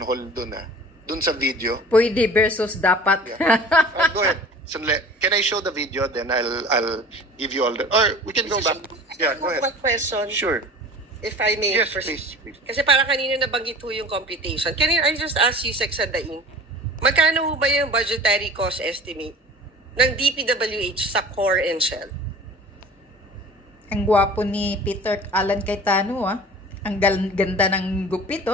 hold dun dun sa video. Pwede versus dapat. Yeah. Go ahead. Can I show the video? Then I'll give you all the... Or we can go back. Yeah, go ahead. One question. Sure. If I may. Yes, please. Kasi parang kanina nabanggit ho yung computation. Can I just ask you, Sexadaing, magkano ho ba yung budgetary cost estimate ng DPWH sa core and shell? Ang gwapo ni Peter Alan Cayetano, Ang ganda ng gupit,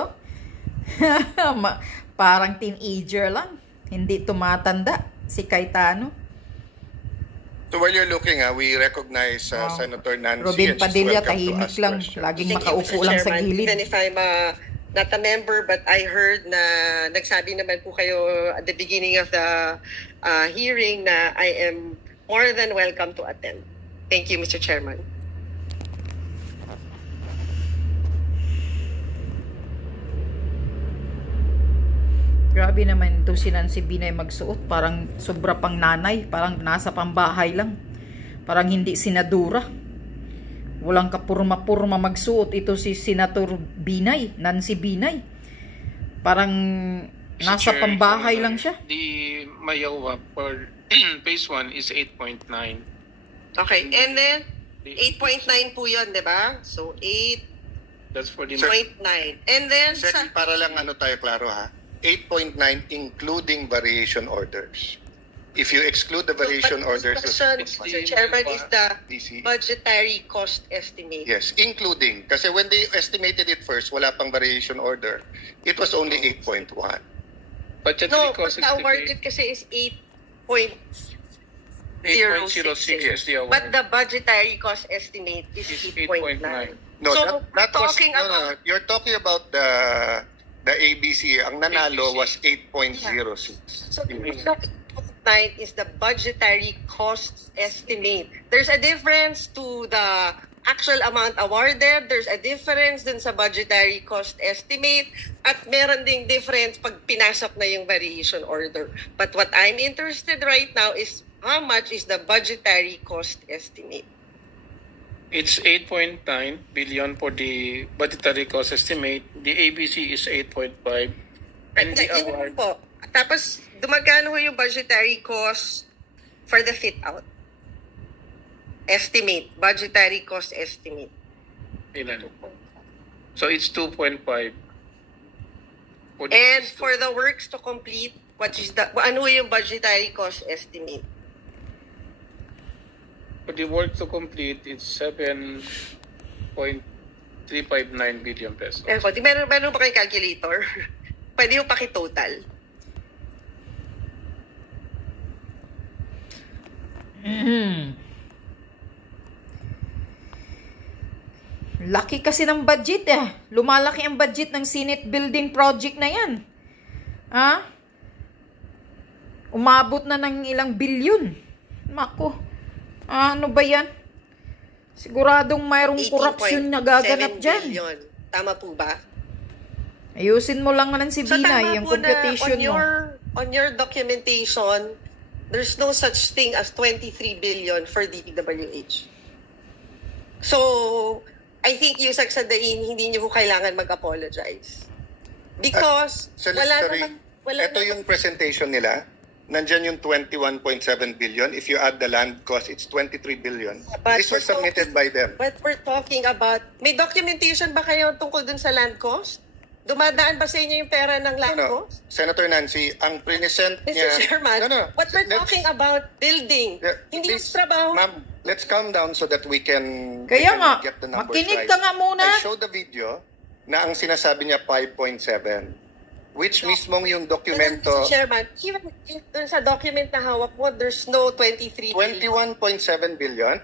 Parang teenager lang. Hindi tumatanda si Cayetano. So while you're looking, we recognize Senator Nancy. Robin Padilla, tahimik lang. Laging makaupo lang sa gilid. Even if I'm not a member, but I heard na nagsabi naman po kayo at the beginning of the hearing na I am more than welcome to attend. Thank you, Mr. Chairman. Grabe naman itong si Nancy Binay magsuot. Parang sobra pang nanay. Parang nasa pambahay lang. Parang hindi senadora. Walang kapurma-purma magsuot. Ito si Senator Binay. Nancy Binay. Parang nasa pambahay lang siya. The Mayowa for phase 1 is 8.9. Okay, and then 8.9 po yun, di ba? So 8.9. That's for the... And then Para lang tayo klaro 8.9 including variation orders. If you exclude the variation orders... Mr. Chairman, is the budgetary cost estimate. Yes, including. Kasi when they estimated it first, wala pang variation order. It was only 8.1. No, but the awarded kasi is 8.06. Yes, the award. But the budgetary cost estimate is 8.9. No, so, you're talking about the ABC. Ang nanalo was 8.06. So, 8.9 is the budgetary cost estimate. There's a difference to the actual amount awarded. There's a difference din sa budgetary cost estimate. At meron ding difference pag pinasok na yung variation order. But what I'm interested right now is how much is the budgetary cost estimate? It's 8.9 billion for the budgetary cost estimate. The ABC is 8.5. And the award... Po. Tapos, dumagano yung budgetary cost for the fit-out? Estimate. Budgetary cost estimate. Ilan? So, it's 2.5. And for the works to complete, ano yung budgetary cost estimate? For the work to complete, it's 7.359 billion pesos. Meron ba kayong calculator? Pwede yung paki-total. Laki kasi ng budget Lumalaki ang budget ng Senate building project na yan. Umabot na ng ilang bilyon. Mako. Ano ba yan? Siguradong mayroong korupsyon na gaganap dyan. Billion. Tama po ba? Ayusin mo lang si Binay, yung computation mo. On your documentation, there's no such thing as 23 billion for DPWH. So, I think yung Sagsadain, hindi niyo po kailangan mag-apologize. Because, ito yung presentation nila. Nandyan yung 21.7 billion. If you add the land cost, it's 23 billion. This was submitted by them. But we're talking about, may documentation ba kayo tungkol dun sa land cost? Dumadaan ba sa inyo yung pera ng land cost? Senator Nancy, ang present niya... Mr. Chairman, what we're talking about, building. Hindi yung trabaho. Ma'am, let's calm down so that we can get the numbers makinig right. ka nga muna. I showed the video na ang sinasabi niya 5.7. Which mismong yung dokumento... Mr. Chairman, even sa document na hawak mo, there's no 23 billion. 21.7 billion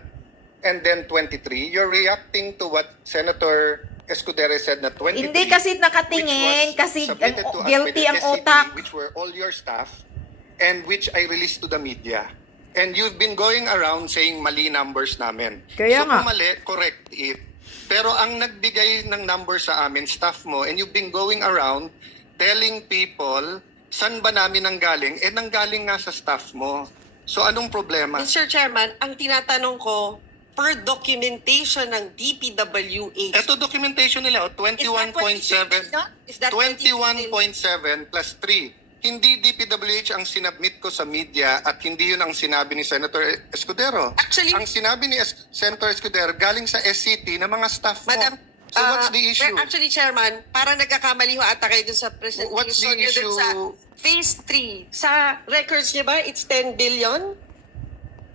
and then 23. You're reacting to what Senator Escudero said na 23. Hindi kasi nakatingin, kasi guilty ang otak. Which were all your staff and which I released to the media. And you've been going around saying mali numbers namin. Kaya so kung mali, correct it. Pero ang nagbigay ng numbers sa amin, staff mo, and you've been going around telling people, saan ba namin nanggaling? Nanggaling nga sa staff mo. So, anong problema? Mr. Chairman, ang tinatanong ko, per documentation ng DPWH. Ito documentation nila, 21.7 Is that 21.7 plus 3. Hindi DPWH ang sinabmit ko sa media at hindi yun ang sinabi ni Senator Escudero. Actually, ang sinabi ni Senator Escudero galing sa SCT na mga staff mo. Madam, So what's the issue? Actually, Chairman, parang nagkakamali ho ata kayo dun sa presentation. What's the nyo issue? dun sa Phase 3. Sa records niyo ba, it's 10 billion?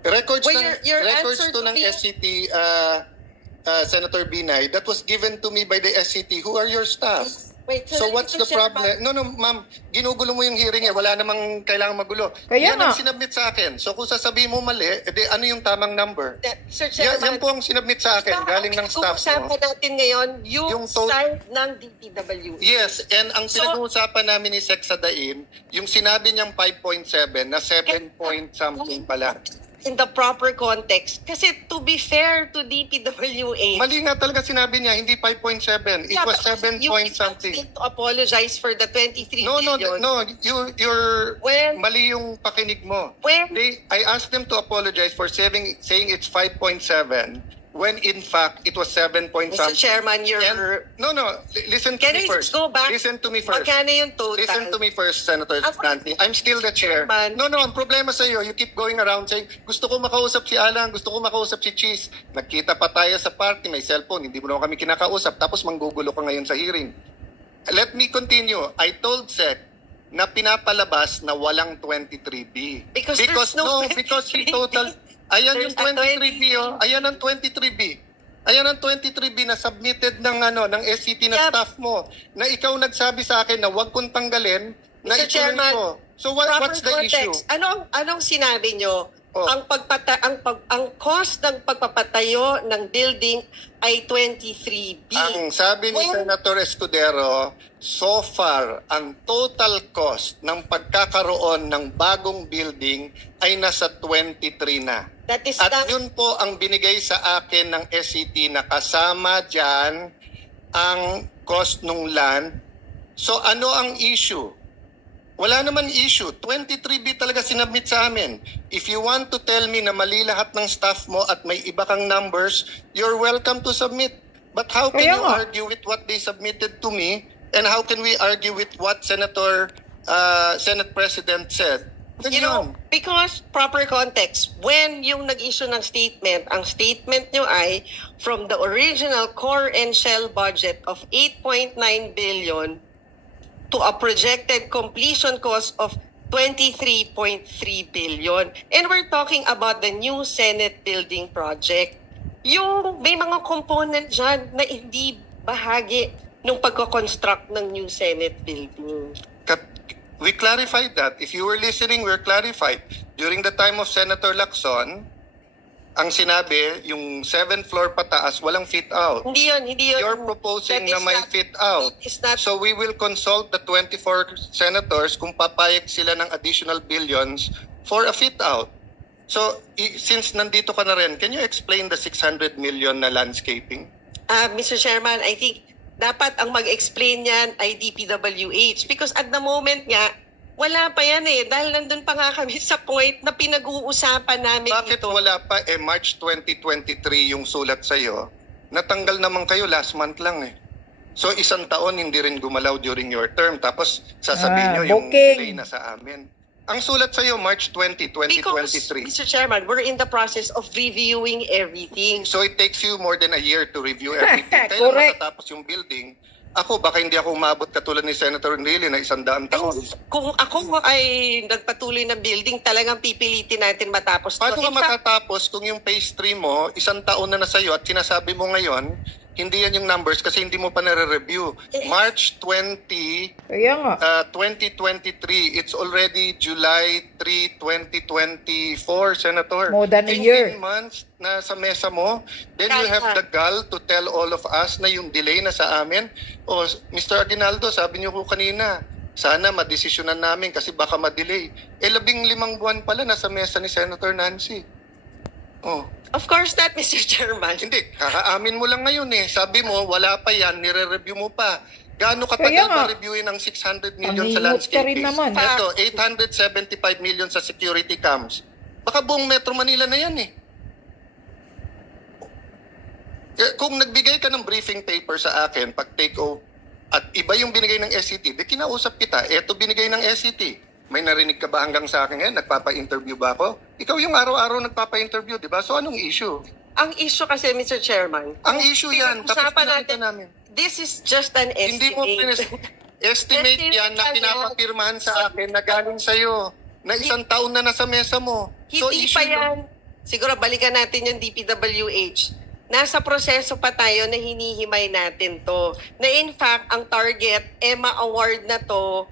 Records, Well, your records answer to to ng me- SCT, Senator Binay, that was given to me by the SCT. Who are your staff? Wait, So what's the Chairman, problem? No, ma'am, ginugulo mo yung hearing eh. Wala namang kailangan magulo. Kaya Yan nga. ang sinabmit sa akin. So kung sasabihin mo mali, edi ano yung tamang number? Sir Yan, Chairman, yan po ang sinabmit sa akin, galing ng staff Kung mo. natin ngayon, yung Yung to- side ng DPWH. Yes, and ang So- pinag-uusapan namin ni Sec Sadain, yung sinabi niyang 5.7 na 7 point something pala. In the proper context. Kasi to be fair to DPWH, Mali nga talaga sinabi niya, hindi 5.7. It was 7 point something. You to apologize for the 23 No, billion. you're When- mali yung pakinig mo. When- I asked them to apologize for saying it's 5.7 when in fact it was 7 point Mr. something. Chairman, No, listen to Can me we first. just go back? Listen to me first. Magkano yung total? Listen to me first, Senator Ako- Nancy. I'm still the chair. Chairman. No, ang problema sa iyo, you keep going around saying, gusto ko makausap si Alan, gusto ko makausap si Cheese. Nagkita pa tayo sa party, may cellphone, hindi mo naman kami kinakausap, tapos manggugulo ka ngayon sa hearing. Let me continue. I told Sec na pinapalabas na walang 23B. Because there's no because 23B. total, ayan There's yung a 23B, oh. Ayan ang 23B. Ayan ang 23B na submitted ng SCT na Yeah. staff mo. Na ikaw nagsabi sa akin na wag kong tanggalin, na Mr. ituloy Chairman, ko. So what's the issue? Anong sinabi nyo? Oh. Ang cost ng pagpapatayo ng building ay 23B. Ang sabi ni Well- Senator Escudero, so far, ang total cost ng pagkakaroon ng bagong building ay nasa 23 na. That is At the- yun po ang binigay sa akin ng SCT na kasama dyan ang cost ng land. So ano ang issue? Wala naman issue. 23B talaga sinabmit sa amin. If you want to tell me na mali lahat ng staff mo at may iba kang numbers, you're welcome to submit. But how can Kaya you nga. argue with what they submitted to me? And how can we argue with what Senate President said? Ganyan. Because proper context, when yung nag-issue ng statement, ang statement nyo ay from the original core and shell budget of 8.9 billion to a projected completion cost of 23.3 billion. And we're talking about the new Senate building project. Yung may mga component dyan na hindi bahagi ng pagko-construct ng new Senate building. We clarified that. If you were listening, we're clarified. During the time of Senator Lacson, ang sinabi, yung 7th floor pataas, walang fit out. Hindi yun. You're proposing That na is may not- fit out. It is not. So we will consult the 24 senators kung papayag sila ng additional billions for a fit out. So since nandito ka na rin, can you explain the 600 million na landscaping? Mr. Chairman, I think dapat ang mag-explain yan ay DPWH because at the moment nga, wala pa yan eh. Dahil nandun pa nga kami sa point na pinag-uusapan namin Bakit ito. wala pa? March 2023 yung sulat sa'yo. Natanggal naman kayo last month lang eh. So isang taon hindi rin gumalaw during your term. Tapos sasabihin nyo yung booking. delay na sa amin. Ang sulat sa'yo, March 20, Because, 2023. Mr. Chairman, we're in the process of reviewing everything. So it takes you more than a year to review everything. Kailan Correct. matatapos yung building? Ako, baka hindi ako umabot katulad ni Senator Neely na 100 taon. Kung ako ay nagpatuloy ng building, talagang pipilitin natin matapos. Paano to. ka In fact, matatapos kung yung phase 3 mo, 1 taon na sa'yo at sinasabi mo ngayon, hindi yan yung numbers kasi hindi mo pa nare-review. March 20, Kaya nga. 2023, it's already July 3, 2024, Senator. More than a 15 year. months na sa mesa mo. Then you Kaya have the gall to tell all of us na yung delay na sa amin. O, Mr. Aguinaldo, sabi niyo ko kanina, sana madesisyonan namin kasi baka ma-delay. 15 buwan pala nasa mesa ni Senator Nancy. Oh. of course not, Mr. Chairman. Hindi, kakaamin mo lang ngayon eh. Sabi mo, wala pa yan, nire-review mo pa. Gaano Kaya katagal nga. ba reviewin ang 600 million sa Pangingot ka rin landscaping? naman. Ito, 875 million sa security cams. Baka buong Metro Manila na yan eh. Kung nagbigay ka ng briefing paper sa akin, pag take over, at iba yung binigay ng SCT, di kinausap kita, eto binigay ng SCT. May narinig ka ba hanggang sa akin ngayon? Nagpapa-interview ba ako? Ikaw yung araw-araw nagpapa-interview, di ba? So anong issue? Ang issue kasi, Mr. Chairman, Ang issue yan, tapos usapan nakita natin, namin. this is just an Hindi mo estimate yan na pinapapirmahan sa akin na galing sa'yo. Na isang taon na nasa mesa mo. So Hindi issue pa yan. Siguro balikan natin yung DPWH. Nasa proseso pa tayo na hinihimay natin to. Na in fact, ang target, EMA award na to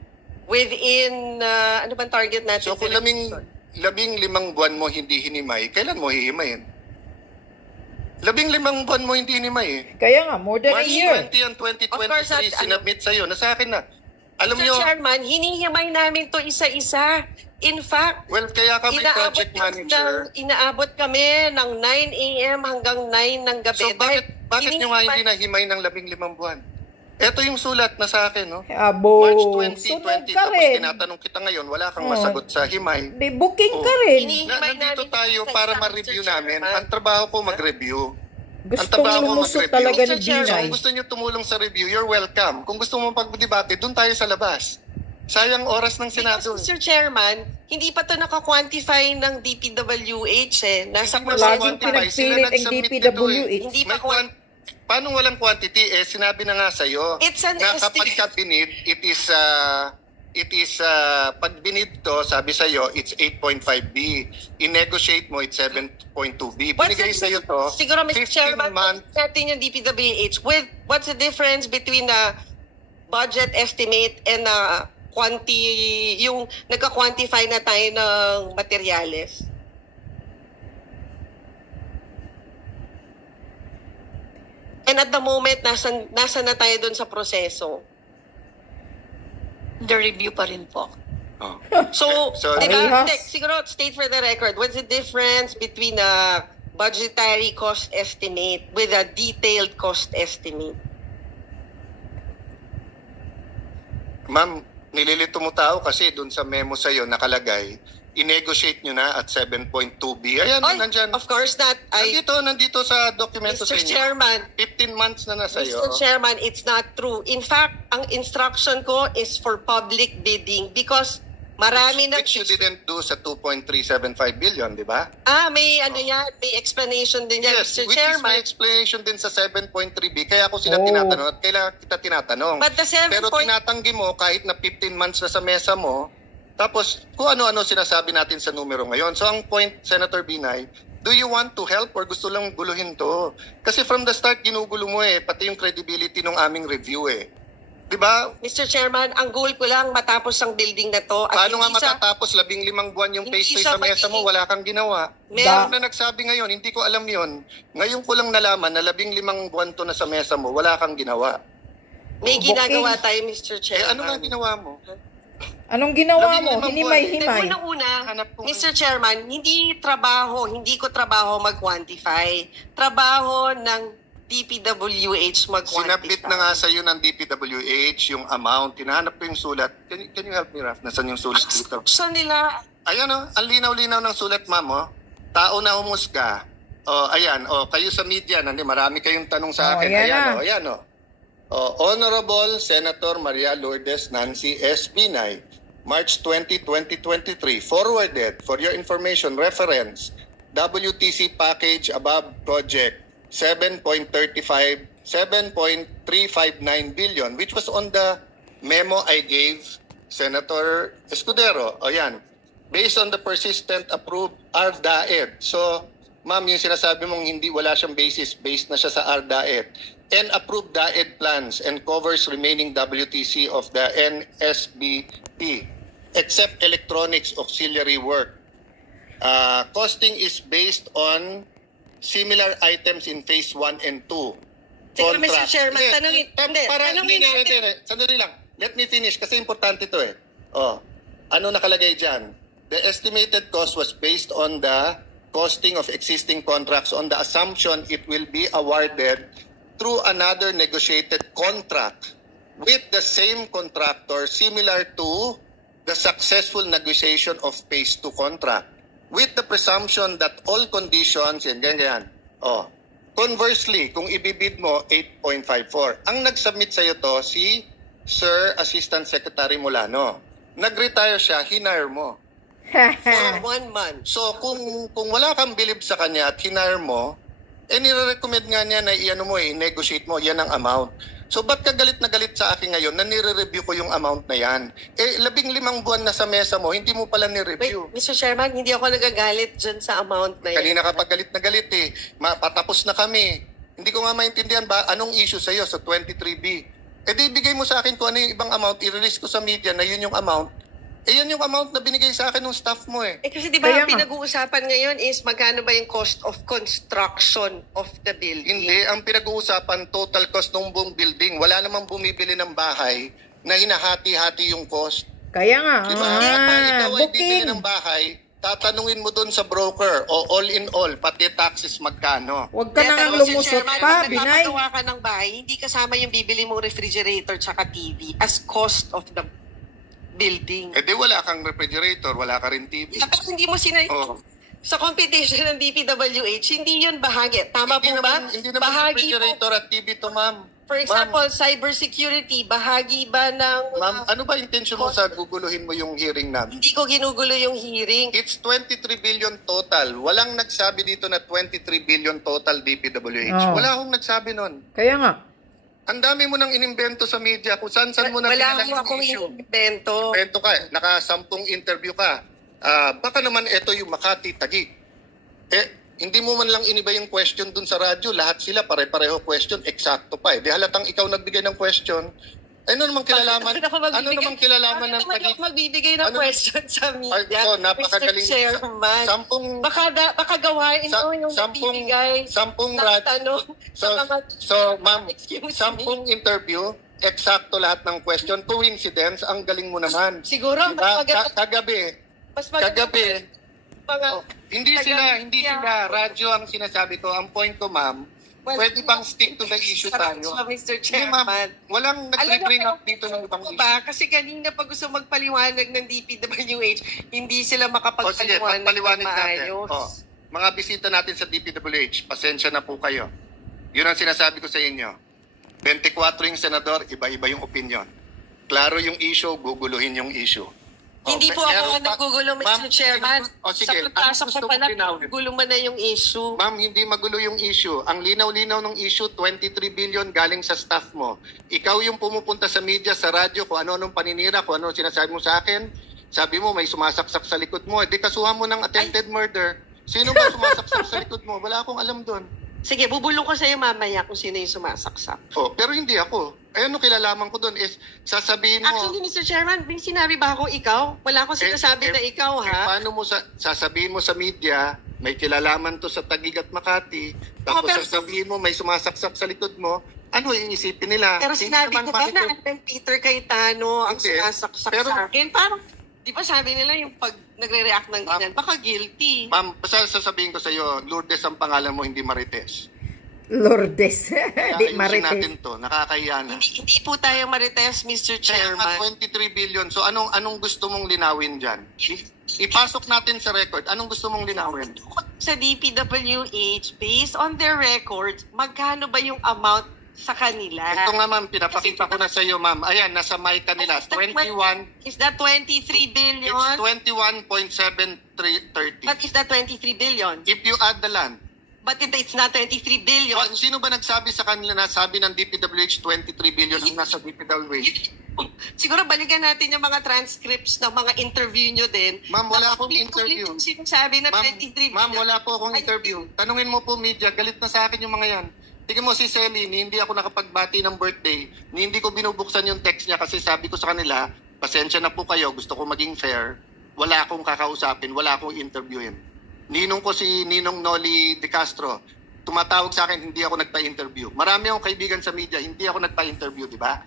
within, ano bang target natin? So kung labing limang buwan mo hindi hinimay, kailan mo hihimayin? 15 buwan mo hindi hinimay eh. Kaya nga, more than a March year. 20 and Of course, 2023, sinubmit sa'yo. Nasa akin na. Alam Mr. nyo, Chairman, hinihimay namin to isa-isa. In fact, well, kaya kami project manager. Inaabot kami ng 9 a.m. hanggang 9 ng gabi. So bakit nyo nga hindi nahimay ng 15 buwan? Ito yung sulat na sa akin, no? Abo, March sunod 2020, ka tapos rin. tinatanong kita ngayon, wala kang masagot sa himay. Di, booking ka Oh. rin. Nandito tayo para ma-review namin. Ang trabaho ko mag-review. Gustong lumusot talaga ni Mr. Chairman. Binay. Kung gusto nyo tumulong sa review, you're welcome. Kung gusto mo pag-debate, doon tayo sa labas. Sayang oras ng Senado. Mr. Chairman, hindi pa to naka-quantify ng DPWH eh. Nasa Hindi proseso Laging quantify. pa. Sila pinagpilit ang nag-submit DPWH. Hindi May pa paano walang quantity? Sinabi na nga sa'yo. It's an na kapag estimate. ka binid, it is pag binid to, sabi sa'yo, it's 8.5B. I-negotiate mo, it's 7.2B. Binigay sa'yo to, Siguro, Mr. 15 Chairman, months. natin yung DPWH. What's the difference between the budget estimate and yung nagka-quantify na tayo ng materyales? And at the moment, nasa na tayo dun sa proseso. The review pa rin po. Oh. So, So, di ba, Parehas. siguro, state for the record, what's the difference between a budgetary cost estimate with a detailed cost estimate? Ma'am, nililito mo tao kasi dun sa memo sa'yo nakalagay, i-negotiate nyo na at 7.2B. Ayan, Oy, nandyan. of course not. Nandito sa dokumento sa Mr. inyo. Chairman, 15 months na sa'yo. Mr. Chairman, it's not true. In fact, ang instruction ko is for public bidding because marami na... Which you didn't do sa 2.375 billion, di ba? May ano yan, may explanation din yan, Yes, Mr. which is Chairman. my explanation din sa 7.3B. Kaya ako sila Oh. tinatanong at kailangan kita tinatanong. But the 7 Pero tinatanggi mo kahit na 15 months na sa mesa mo, tapos kung ano-ano sinasabi natin sa numero ngayon. So ang point, Senator Binay, do you want to help or gusto lang guluhin to? Kasi from the start, ginugulo mo pati yung credibility ng aming review Di ba? Mr. Chairman, ang goal ko lang matapos ang building na to. At Paano nga hindi sa- matatapos 15 buwan yung hindi phase 2 sa sa mesa mo, pagiging- wala kang ginawa? Meron- Na nagsabi ngayon, hindi ko alam yon. Ngayon ko lang nalaman na 15 buwan to na sa mesa mo, wala kang ginawa. May Booking. ginagawa tayo, Mr. Chairman. Ano nga ginawa mo? Anong ginawa mo? 15 Hinimay-himay. Unang-una, Hanap ko Mr. Chairman, hindi ko trabaho mag-quantify. Trabaho ng DPWH mag-quantify. Sinabit na nga sa'yo ng DPWH yung amount. Tinahanap ko yung sulat. Can you help me, Raf? Nasaan yung sulat dito? Saan nila? Ayan ang linaw-linaw ng sulat, ma'am. Tao na humusga. Ayan, kayo sa media, marami kayong tanong sa akin. Ayan na. Honorable Senator Maria Lourdes Nancy S. Binay, March 20, 2023, forwarded for your information reference, WTC package above project 7.359 billion, which was on the memo I gave Senator Escudero. Ayan, based on the persistent approved RDAED. So, ma'am, yung sinasabi mong wala siyang basis, based na siya sa RDAED. And approved DAED plans and covers remaining WTC of the NSBP, except electronics auxiliary work. Costing is based on similar items in phase 1 and 2. Teka, Mr. Chairman, tanungin Hindi. Sandali lang. Let me finish kasi importante ito Ano nakalagay dyan? The estimated cost was based on the costing of existing contracts on the assumption it will be awarded through another negotiated contract with the same contractor similar to the successful negotiation of phase 2 contract with the presumption that all conditions Conversely, kung ibibid mo 8.54, ang nag-submit sa'yo to si Sir Assistant Secretary Molano. Nag-retire siya, hinire mo. For 1 month. So kung wala kang believe sa kanya at hinire mo, nire-recommend nga niya na i-ano mo negotiate mo, yan ang amount. So ba't ka galit na galit sa akin ngayon na nire-review ko yung amount na yan? 15 buwan na sa mesa mo, hindi mo pala Wait, ni-review. Mr. Chairman, hindi ako nagagalit dyan sa amount na yan. Kanina ka pa galit na galit patapos na kami. Hindi ko nga maintindihan ba anong issue sa'yo sa 23B. Di ibigay mo sa akin kung ano yung ibang amount, i-release ko sa media na yun yung amount. Yan yung amount na binigay sa akin ng staff mo Kasi di ba ang pinag-uusapan ngayon is magkano ba yung cost of construction of the building? Hindi, ang pinag-uusapan total cost ng buong building. Wala namang bumibili ng bahay na hinahati-hati yung cost. Kaya nga, Diba? Kapag ikaw ay bibili ng bahay, tatanungin mo doon sa broker o all in all, pati taxes magkano. Huwag ka nang lumusot pa, Binay. Kung nagpapagawa ka ng bahay, hindi kasama yung bibili mong refrigerator tsaka TV as cost of the building. Di wala kang refrigerator, wala ka rin TV. Tapos hindi mo Oh. sa competition ng DPWH, hindi yun bahagi. Tama po ba? Hindi naman Bahagi po. refrigerator at TV to, ma'am. For example, cybersecurity, bahagi ba ng... Ma'am, ano ba intention mo sa guguluhin mo yung hearing namin? Hindi ko ginugulo yung hearing. It's 23 billion total. Walang nagsabi dito na 23 billion total DPWH. Oh. Wala akong nagsabi nun. Kaya nga. Ang dami mo nang inimbento sa media kung saan mo na Wala pinala akong yung issue. invento. Invento ka, naka-10 interview ka. Baka naman ito yung Makati, Taguig. Hindi mo man lang iniba yung question dun sa radyo. Lahat sila pare-pareho question. Eksakto pa Di halatang ikaw nagbigay ng question. Ano namang kilalaman? Ano namang kilalaman ng Taguig? Ako magbibigay ng question sa media. So, napakagaling. Mr. Chairman. Baka gawain mo yung bibigay sampung ng tanong sa mga... So, ma'am, Excuse me. 10 interview, eksakto lahat ng question. Coincidence, ang galing mo naman. Siguro, Diba? mas maganda. Kagabi, Mga, hindi sila radyo ang sinasabi ko. Ang point ko, ma'am, pwede bang stick to the issue tayo? Mr. Hindi, ma'am, Chairman. walang nag-bring up dito ng ibang issue. Ba? Kasi kanina pag gusto magpaliwanag ng DPWH, hindi sila Sige, makapagpaliwanag ng pagpaliwanag natin. maayos. Mga bisita natin sa DPWH, pasensya na po kayo. Yun ang sinasabi ko sa inyo. 24 yung senador, iba-iba yung opinion. Klaro yung issue, guguluhin yung issue. Hindi po ako nagugulo, Mr. Chairman. Sige, Sa ko pa lang, gulo mo na yung issue. Ma'am, hindi magulo yung issue. Ang linaw-linaw ng issue, 23 billion galing sa staff mo. Ikaw yung pumupunta sa media, sa radyo, kung ano-anong paninira, kung ano sinasabi mo sa akin. Sabi mo, may sumasaksak sa likod mo. Di kasuhan mo ng attempted murder. Sino ba sumasaksak sa likod mo? Wala akong alam doon. Sige, bubulong ko sa'yo mamaya kung sino yung sumasaksak. Pero hindi ako. Ano kilalaman ko doon is sasabihin mo. Actually, Mr. Chairman, may sinabi ba ako ikaw? Wala akong sinasabi na ikaw, ha? Paano mo sasabihin mo sa media, may kilalaman to sa Taguig at Makati, tapos sasabihin mo may sumasaksak sa likod mo, ano iisipin nila? Pero sinabi ko ba na Alden Peter Cayetano ang Hindi. sumasaksak sa akin? Parang, di ba sabi nila yung pag nagre-react ng ganyan, baka guilty. Ma'am, basta sasabihin ko sa iyo, Lourdes ang pangalan mo, hindi Marites. Lourdes. Di Ayusin marites. natin to, nakakahiya na. Hindi po tayo marites, Mr. Kaya nga Chairman. 23 billion, so anong gusto mong linawin dyan? Ipasok natin sa record, anong gusto mong linawin? Sa DPWH, based on their records, magkano ba yung amount sa kanila? Ito nga ma'am, pinapakita ko na sa iyo ma'am. Ayan, nasa mic kanila. 21, Is that 23 billion? it's 21.7330. But is that 23 billion? If you add the land, But it's not 23 billion. sino ba nagsabi sa kanila na sabi ng DPWH 23 billion ang nasa DPWH? Siguro balikan natin yung mga transcripts ng mga interview nyo din. Ma'am, wala akong interview. Yung sinasabi na Ma'am, 23 billion. ma'am, wala po akong interview. Tanungin mo po media, galit na sa akin yung mga yan. Tingnan mo si Selly, hindi ako nakapagbati ng birthday, hindi ko binubuksan yung text niya kasi sabi ko sa kanila, pasensya na po kayo, gusto ko maging fair, wala akong kakausapin, wala akong interviewin. Ninong ko si Ninong Noli De Castro, tumatawag sa akin, hindi ako nagpa-interview. Marami akong kaibigan sa media, hindi ako nagpa-interview, di ba?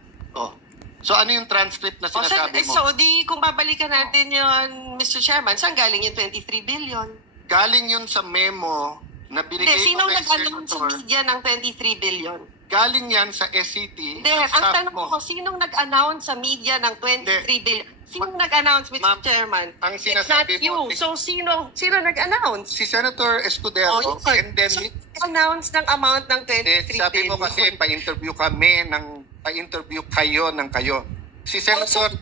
So ano yung transcript na sinasabi mo? So kung babalikan natin yun, Mr. Chairman, saan galing yung 23 billion? Galing yun sa memo na binigay Hindi, sinong kay nag-announce sa Senator. media ng 23 billion? Galing yan sa SCT. Hindi, ang tanong ko, sinong nag-announce sa media ng 23 billion? Sino nag-announce, Mr. Ma'am, Chairman? ang It's not sinasabi you. mo- So, sino nag-announce? Si Senator Escudero, and then so, announce ng amount ng 23 sabi billion. mo kasi pa-interview kayo ng kayo. Si Senator,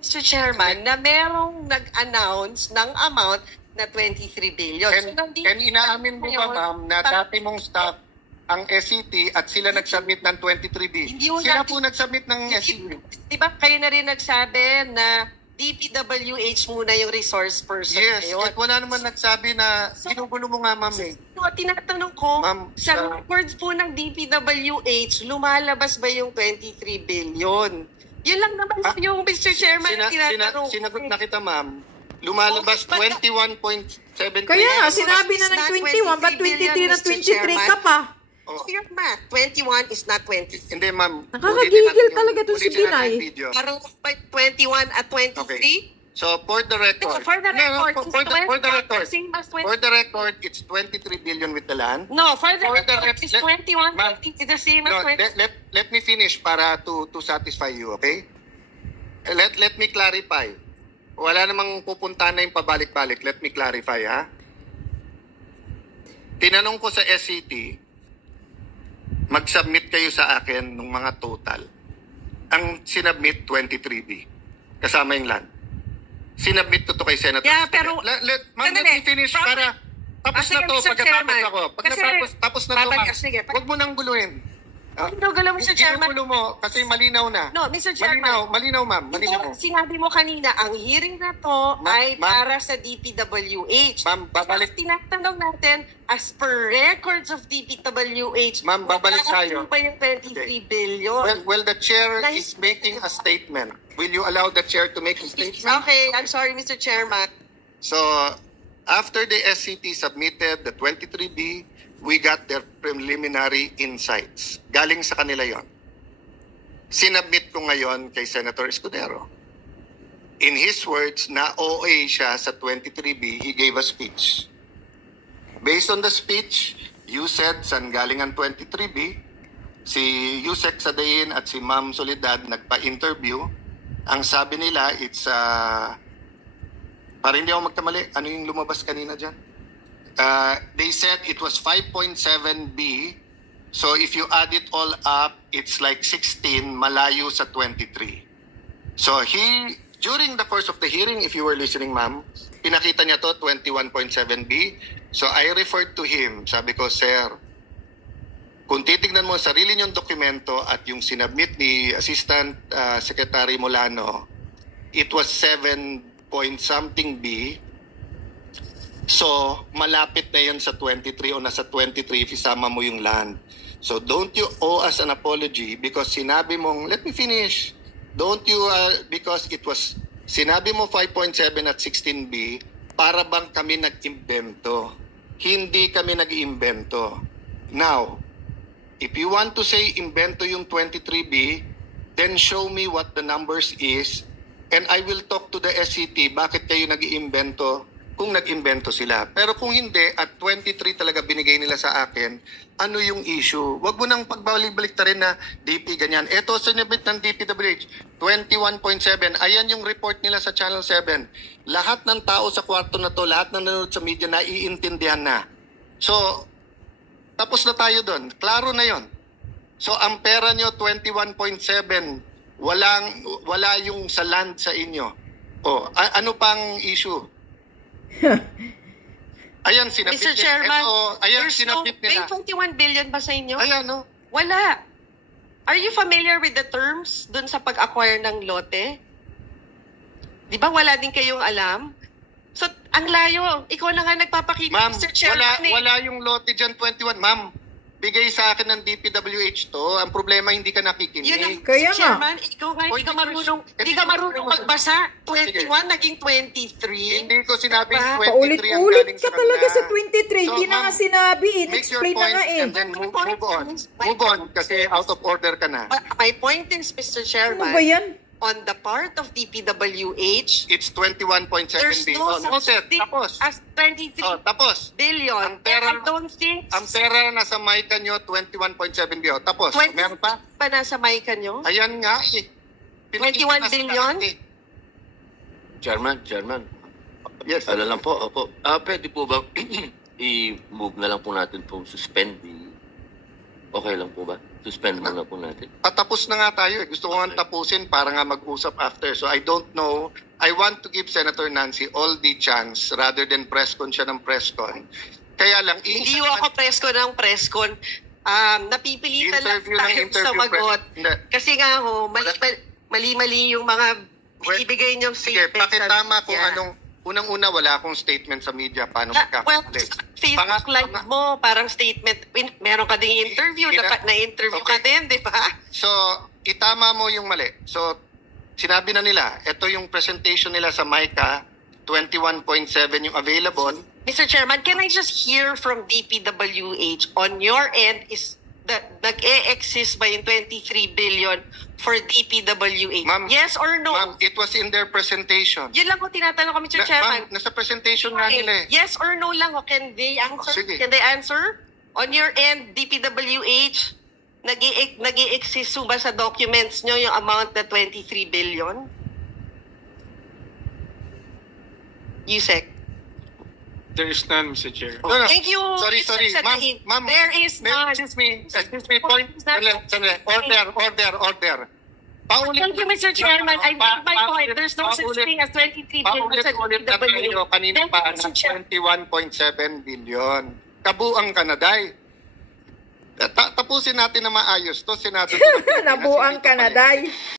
Mr. Chairman, na merong nag-announce ng amount na 23 billion. and inaamin mo ba, ma'am, na dati mong staff ang SCT at sila nag-submit ng 23B? Hindi mo Sila natin- po nag-submit ng SCT. Di ba kayo na rin nagsabi na DPWH muna yung resource person Yes, ngayon? at wala naman nagsabi na ginugulo mo nga, ma'am eh. So, tinatanong ko, Ma'am, sa records po ng DPWH, lumalabas ba yung 23 billion? Yun lang naman yung Mr. Chairman na tinatanong. Sinagot na kita, ma'am. Lumalabas Oh, but- 21.7. Kaya nga, Yes, sinabi na it's ng not 21, ba't 23 na 23 ka pa? Oh, Your math, 21 is not 23. hindi, ma'am. Nakakagigil Ulitin natin talaga to si ulitin natin Binay. yung video. Parang 21 at 23? Okay. So, for the record. For the record, No, for the record. same as 20. For the record, it's 23 billion with the land. No, for the For the record, rec- it's let- 21. Ma'am, It's the same as No, 20. let me finish para to satisfy you, okay? Let me clarify. Wala namang pupunta na yung pabalik-balik. Let me clarify, ha? Tinanong ko sa SCT, mag-submit kayo sa akin ng mga total. Ang sinubmit, 23B. Kasama yung land. Sinubmit ko to kay Senator. Yeah, pero- Ma'am, let me finish para tapos na to. Mr. Pagkatapos Chairman. ako. Pag Kasi- natapos, tapos na to, ma'am. Sige. Huwag mo nang guluhin. Hindi galaw, Mr. Chairman. Ginugulo mo kasi malinaw na. No, Mr. Chairman. Malinaw, ma'am. Malinaw. Ito, sinabi mo kanina, ang hearing na to ay Ma'am. para sa DPWH. Ma'am, babalik- So, tinatanong natin, as per records of DPWH, Ma'am, babalik tayo. ba yung 23 billion? Well, the chair Nice. is making a statement. Will you allow the chair to make a statement? Okay, I'm sorry, Mr. Chairman. So, after the SCT submitted the 23B, we got their preliminary insights. Galing sa kanila yon. Sinubmit ko ngayon kay Senator Escudero. In his words, na OA siya sa 23B, he gave a speech. Based on the speech, you said saan galing ang 23B, si Yusek Sadain at si Ma'am Soledad nagpa-interview. Ang sabi nila, it's, para hindi ako magkamali, ano yung lumabas kanina dyan? They said it was 5.7B. So if you add it all up, it's like 16, malayo sa 23. So during the course of the hearing, if you were listening, ma'am, pinakita niya to 21.7B. So I referred to him. Sabi ko, sir, kung titignan mo ang sarili niyong dokumento at yung sinubmit ni Assistant Secretary Molano, it was 7 point something B. So, malapit na yun sa 23 o nasa 23 if isama mo yung land. So, don't you owe us an apology because sinabi mong, let me finish. Don't you, because it was, sinabi mo 5.7 at 16B, para bang kami nag-imbento. Hindi kami nag-imbento. Now, if you want to say imbento yung 23B, then show me what the numbers is and I will talk to the SCT bakit kayo nag-iimbento kung nag-imbento sila. Pero kung hindi, at 23 talaga binigay nila sa akin, ano yung issue? Huwag mo nang pagbalik-balik ta rin na DP ganyan. Ito, sinibit ng DPWH, 21.7. Ayan yung report nila sa Channel 7. Lahat ng tao sa kwarto na to, lahat ng nanonood sa media, naiintindihan na. So, tapos na tayo doon. Klaro na yon. So, ang pera nyo, 21.7. Wala yung sa land sa inyo. O, ano pang issue? Ayan, sinapit Mr. Chairman, ayan, there's sinapit may nila. 21 billion ba sa inyo? Ayan, no? Wala. Are you familiar with the terms dun sa pag-acquire ng lote? Di ba wala din kayong alam? So, ang layo. Ikaw na nga nagpapakita, Ma'am, Mr. Chairman. wala yung lote dyan, 21. Ma'am, bigay sa akin ng DPWH to. Ang problema, hindi ka nakikinig. Yun ang, Kaya Mr. nga. Chairman, ikaw nga, hindi ka marunong, Hindi hindi ka marunong ko- magbasa. 21 naging 23. Hindi ko sinabing Diba? 23 ang Paulit-ulit galing ka sa talaga kanila. sa 23. Hindi na ma'am, nga sinabi. make your In-explain na point nga eh. and then move on. Move on kasi out of order ka na. My point is, Mr. Ano Chairman, ba yan? on the part of DPWH, It's 21.7 there's billion. no such Noted. thing Tapos. as 23 Tapos. billion. Ang pera- And I don't think Ang pera na sa mic nyo, 21.7 billion. Tapos, 20 meron pa? pa nasa mic nyo? Ayan nga eh. 21 Pinakita na sa billion? lahat eh. Chairman. Yes. Ano lang po, opo. Pwede po ba i-move na lang po natin po suspend okay lang po ba? Suspend muna po natin. Patapos na nga tayo. Gusto ko nga tapusin para nga mag-usap after. So I don't know. I want to give Senator Nancy all the chance rather than press-con siya ng press-con. Kaya lang, Hindi ako press-con. Napipilitan lang tayo sa magot. Kasi nga mali-mali yung mga ibigay niyong Sige, statement. pakitama kung anong. Unang-una, wala akong statement sa media. Paano magkakamali? Facebook live mo, parang statement. Meron ka ding interview, na-interview ka din, di ba? So, itama mo yung mali. So, sinabi na nila, ito yung presentation nila sa MICA, 21.7 yung available. Mr. Chairman, can I just hear from DPWH on your end is that nag-e-exist ba yung 23 billion for DPWH? Ma'am, yes or no? Ma'am, it was in their presentation. Yun lang ko tinatanong ko, Mr. Chairman. Ma'am, nasa presentation nga nila eh. Yes or no lang, can they answer? Sige. Can they answer? On your end, DPWH, nag-i-exist ba sa documents nyo yung amount na 23 billion? Yusek. There is none, Mr. Chair. No. Thank you. Sorry. Mr. Sadain. Ma'am, There is none. Excuse me. Point. Sandali. Order. Thank you, Mr. Chairman. I made my point. There's no such thing as 23 billion sa Paulit na tayo kanina Thank pa you, Mr. Chair. ng 21.7 billion. Kabuang Kanaday. Tapusin natin na maayos to, Senado. Nabuang Kanaday.